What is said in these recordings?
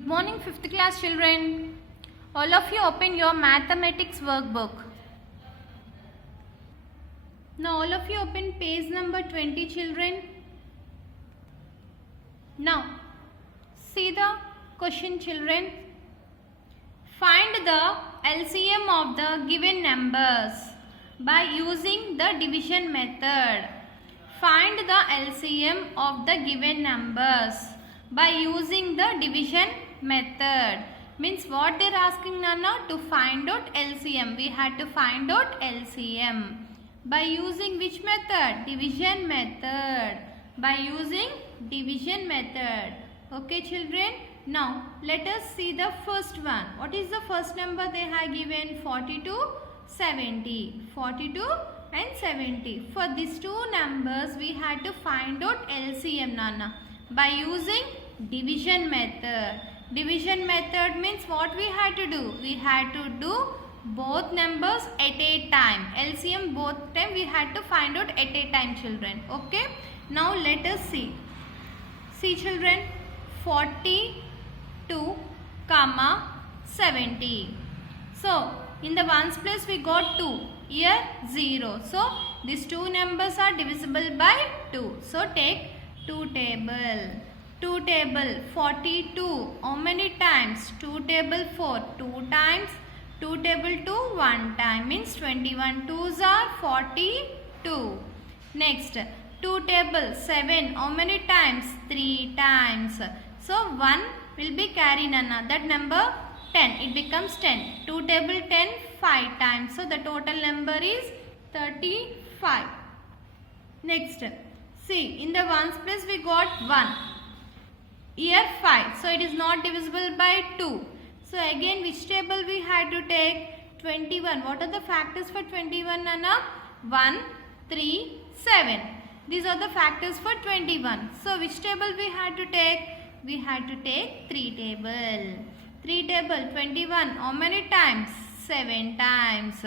Good morning, 5th class children. All of you open your mathematics workbook. Now all of you open page number 20, children. Now see the question, children. Find the LCM of the given numbers by using the division method. Find the LCM of the given numbers by using the division method. Means what they are asking, Nana? To find out LCM. We had to find out LCM. By using which method? Division method. By using division method. Okay, children. Now let us see the first one. What is the first number they have given? 42, 70. 42 and 70. For these two numbers we had to find out LCM, Nana, by using division method. Division method means what we had to do? We had to do both numbers at a time. LCM both time we had to find out at a time, children. Okay. Now let us see. See, children, 42, 70. So in the ones place we got 2. Here 0. So these two numbers are divisible by 2. So take 2 table. 2 table 42. How many times? 2 table 4. 2 times. 2 table 2 1 time. Means 21 2s are 42. Next 2 table 7. How many times? 3 times. So 1 will be carried, Nana. That number 10. It becomes 10. 2 table 10 5 times. So the total number is 35. Next, see, in the ones place we got 1. Here 5. So it is not divisible by 2. So again which table we had to take? 21. What are the factors for 21, Nana? 1, 3, 7. These are the factors for 21. So which table we had to take? We had to take 3 table. 3 table 21. How many times? 7 times.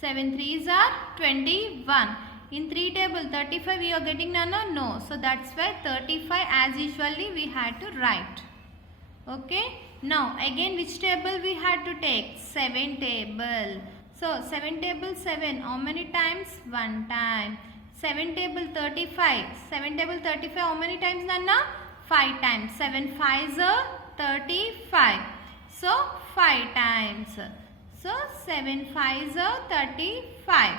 7 3s are 21. In 3 table 35 we are getting, Nana? No. So that's why 35 as usually we had to write. Okay. Now again which table we had to take? 7 table. So 7 table 7. How many times? 1 time. 7 table 35. 7 table 35. How many times, Nana? 5 times. 7 5s are 35. So 5 times. So 7 5s are 35.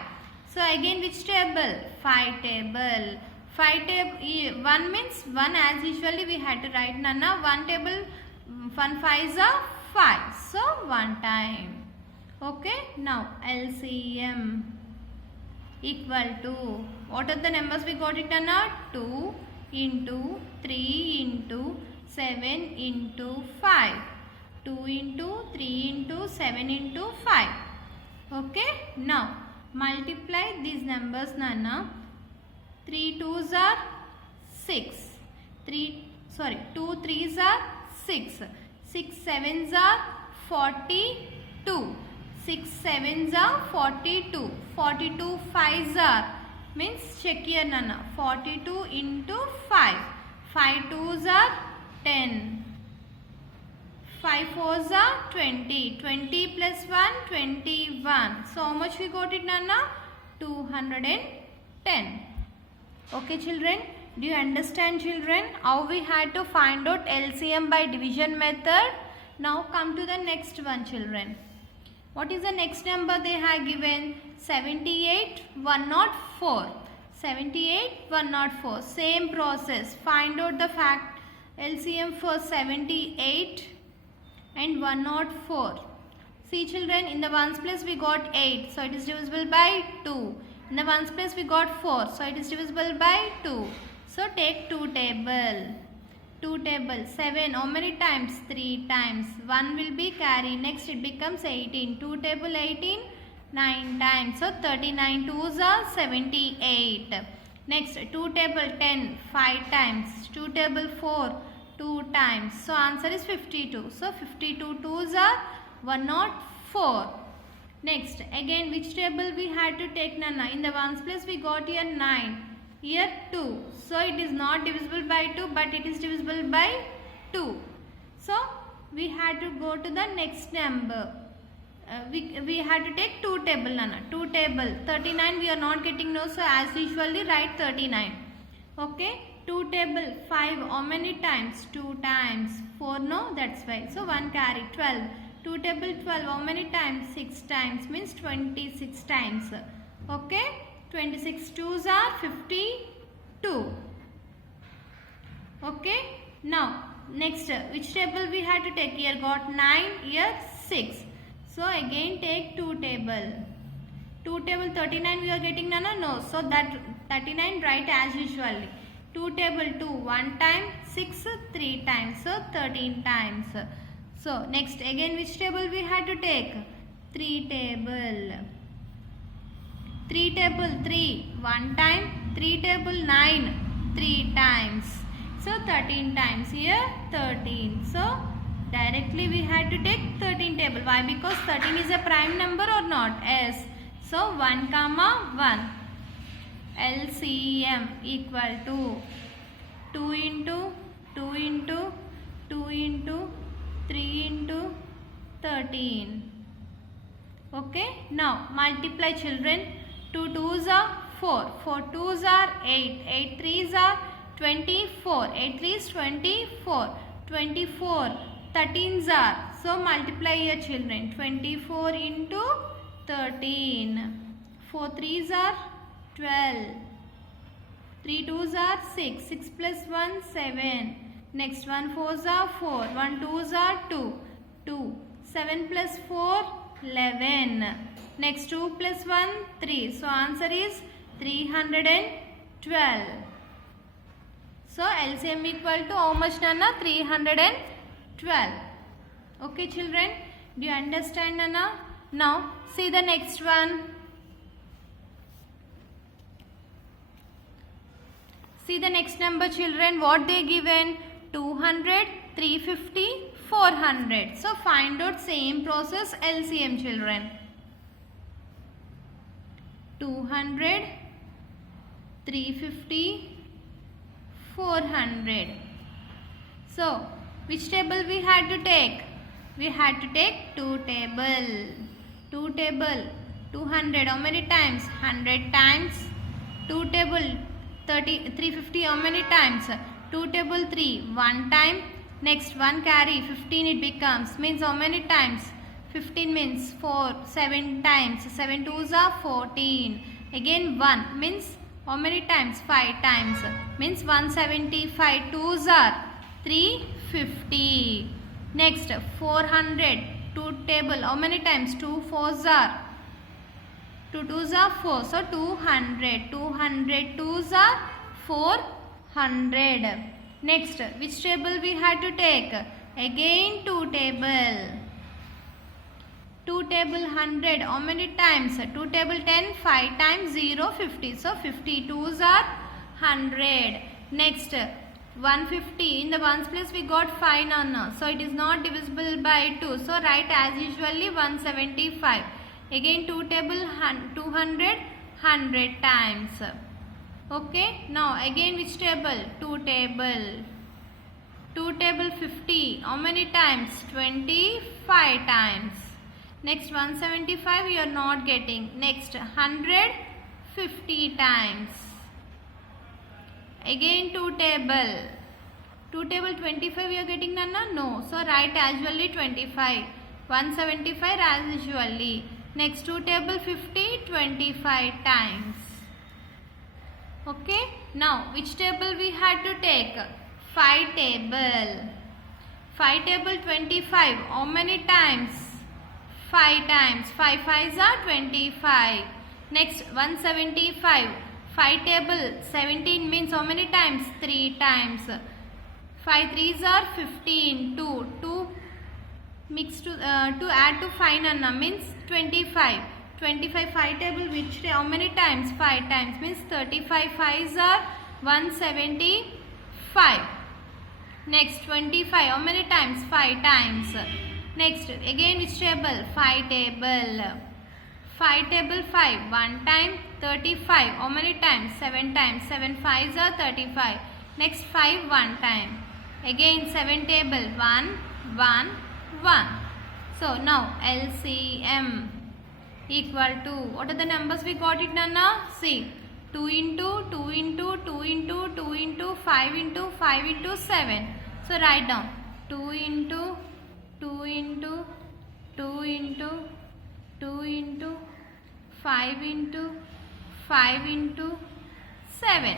So again which table? 5 table. 5 table 1 means 1 as usually we had to write, Nana. 1 table 1 5s are 5. So 1 time. Okay. Now LCM equal to, what are the numbers we got it, Nana? 2 into 3 into 7 into 5. 2 into 3 into 7 into 5. Okay. Now multiply these numbers, Nana. 3 2s are 6. 2 3s are 6. 6 7s are 42. 6 7s are 42. 42 5s are, means check here, Nana. 42 into 5. 5 2s are 10. 5 4s are 20. 20 plus 1, 21. So how much we got it, Nana? 210. Okay, children. Do you understand, children, how we had to find out LCM by division method? Now come to the next one, children. What is the next number they have given? 78 104. 78 104. Same process. Find out the fact LCM for 78 and 104. See, children, in the ones place we got 8. So it is divisible by 2. In the ones place we got 4. So it is divisible by 2. So take 2 table. 2 table 7. How many times? 3 times. 1 will be carried. Next it becomes 18. 2 table 18. 9 times. So 39 2s are 78. Next 2 table 10. 5 times. 2 table 4. 2 times. So answer is 52. So 52 2s are 104. Next again which table we had to take, Nana? In the ones place we got here 9. Here 2. So it is not divisible by 2 but it is divisible by 2. So we had to go to the next number. We had to take 2 table, Nana. 2 table. 39 we are not getting no, so as usually write 39. Okay. 2 table 5. How many times? 2 times. 4 no, that's why. So 1 carry 12. 2 table 12. How many times? 6 times. Means 26 times. Okay. 26 2s are 52. Okay. Now next, which table we had to take? Here got 9. Here 6. So again take 2 table. 2 table 39 we are getting, Nana? No. So that 39 write as usually. 2 table 2 1 time, 6 3 times, so 13 times. So next again which table we had to take? 3 table. 3 table 3 1 time, 3 table 9 3 times. So 13 times, here 13. So directly we had to take 13 table. Why? Because 13 is a prime number or not? Yes. So 1 comma 1. LCM equal to 2 into 2 into 2 into 3 into 13. Okay. Now multiply, children. 2 2s are 4. 4 2s are 8. 8 3s are 24. 8 3s 24. 24. 13s are. So multiply here, children. 24 into 13. 4 3s are 12. 3 2s are 6. 6 plus 1 7. Next 1 4s are 4. 1 2s are 2. 2. 7 plus 4 11. Next 2 plus 1 3. So answer is 312. So LCM equal to how much, Nana? 312. Okay, children. Do you understand, Nana? Now see the next one. See the next number, children. What they given? 200, 350, 400. So find out same process LCM, children. 200, 350, 400. So which table we had to take? We had to take 2 table. 2 table 200. How many times? 100 times. 2 table 350. How many times? 2 table 3 1 time. Next 1 carry 15 it becomes. Means how many times? 15 means 4 7 times. 7 2s are 14. Again 1 means how many times? 5 times. Means 175. 2s are 350. Next 400. 2 table how many times? 2 4s are 2 2s are 4. So 200. 200 2s are 400. Next which table we had to take? Again 2 table. 2 table 100. How many times? 2 table 10 5 times 0 50. So 50 2s are 100. Next 150. In the ones place we got 5 now. So it is not divisible by 2. So write as usually 175. Again 2 table 200 100 times. Okay. Now again which table? 2 table. 2 table 50. How many times? 25 times. Next 175 we are not getting. Next 150 times. Again 2 table. 2 table 25 we are getting, Nana? No. So write as usually 25. 175 as usually. Next 2 table 50 25 times. Okay. Now which table we had to take? 5 table. 5 table 25. How many times? 5 times. 5 5s are 25. Next 175. 5 table 17 means how many times? 3 times. 5 3s are 15. 2 mix to add to 5 Nana means 25. 25 5 table which how many times? 5 times means 35 5s are 175. Next 25 how many times? 5 times. Next again which table? 5 table. 5 table 5 1 time 35. How many times? 7 times. 7 5s are 35. Next 5 1 time. Again 7 table 1 1 1. So now LCM equal to, what are the numbers we got it, Nana? See, 2 into 2 into 2 into 2 into 5 into 5 into 7. So write down 2 into 2 into 2 into 2 into 5 into 5 into 7.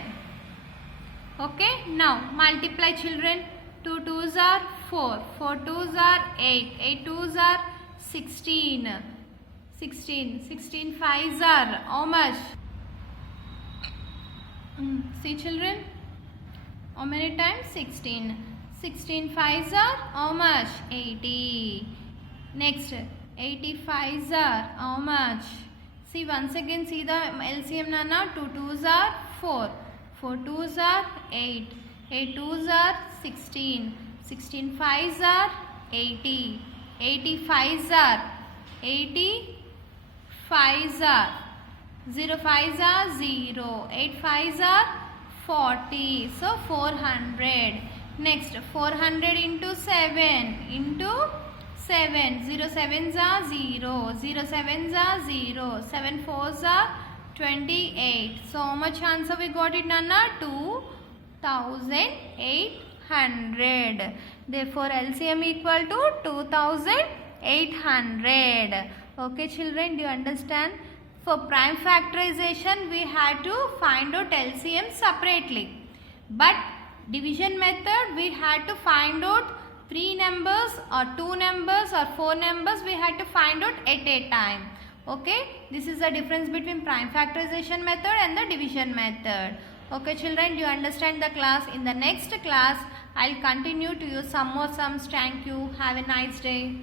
Okay, now multiply children. 2 2s are 4, 4 2s are 8, 8 2s are 16, 16, 16 5s are how much? See children, how many times? 16. 16 5s are how much? 80. Next, 85s are how much? See, once again see the LCM, Nana. 2 2s are 4, 4 2s are 8, 8 2s are 16, 16 5s are 80, 85s are 80, 5s are 0 5s are 0, 8 5s are 40, so 400. Next, 400 into 7 into 7, 0 7s are 0, 0 7s are 0, 7 4s are 28. So how much answer we got it, Nana? 2800. Therefore LCM equal to 2800. Okay children, do you understand? For prime factorization we had to find out LCM separately, but division method we had to find out 3 numbers or 2 numbers or 4 numbers we had to find out at a time. Okay, this is the difference between prime factorization method and the division method. Okay children, do you understand the class? In the next class I'll continue to use some more sums. Thank you. Have a nice day.